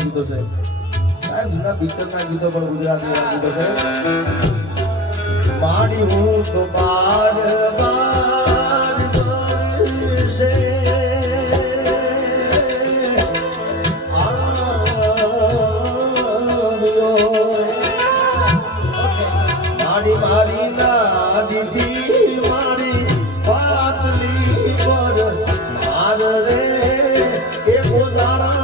ગીતો છે સાહેબ, જૂના પિક્ચર ના ગીતો પણ ગુજરાતી ગીતો છે. માડી હું તો બાર બાર વર્ષે માડી મારી ના દીધી મારી પાતલી પર માર રે એ ગોજારા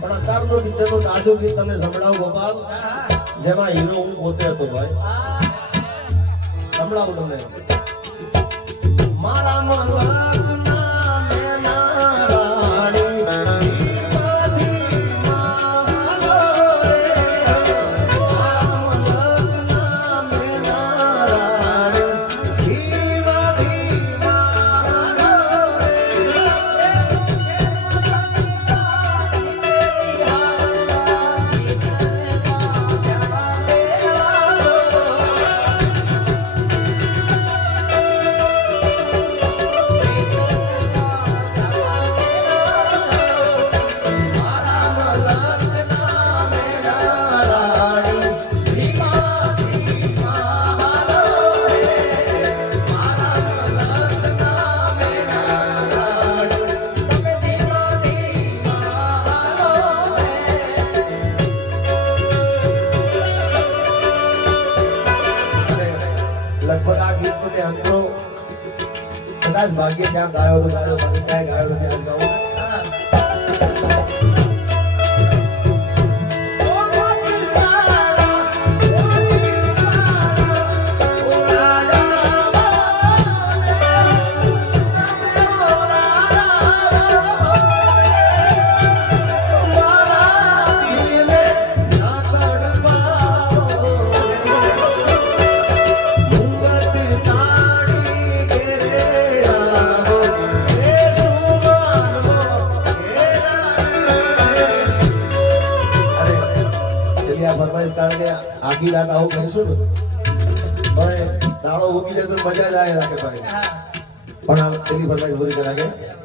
પણ અત્યારનો પિક્ચરનો નાજુ ગીત તમે સંભળાવો ગોપાલ, જેમાં હીરો હું પોતે હતો ભાઈ. સંભળાવું તમને. મારા મલકના મેના રાણી કદાચ ભાગ્ય ત્યાં ગાયો તો ગાયો બાકી ક્યાંય ગાયો તો ત્યાં જ ગાઉં ફરમાઈશ કારણ કે આખી રાત આવું કહીશું ને પણ દાડો ઉગી જાય તો મજા જ આવે રાખે ભાઈ પણ આ છેલ્લી ફરમાઈશ પૂરી કરી નાખે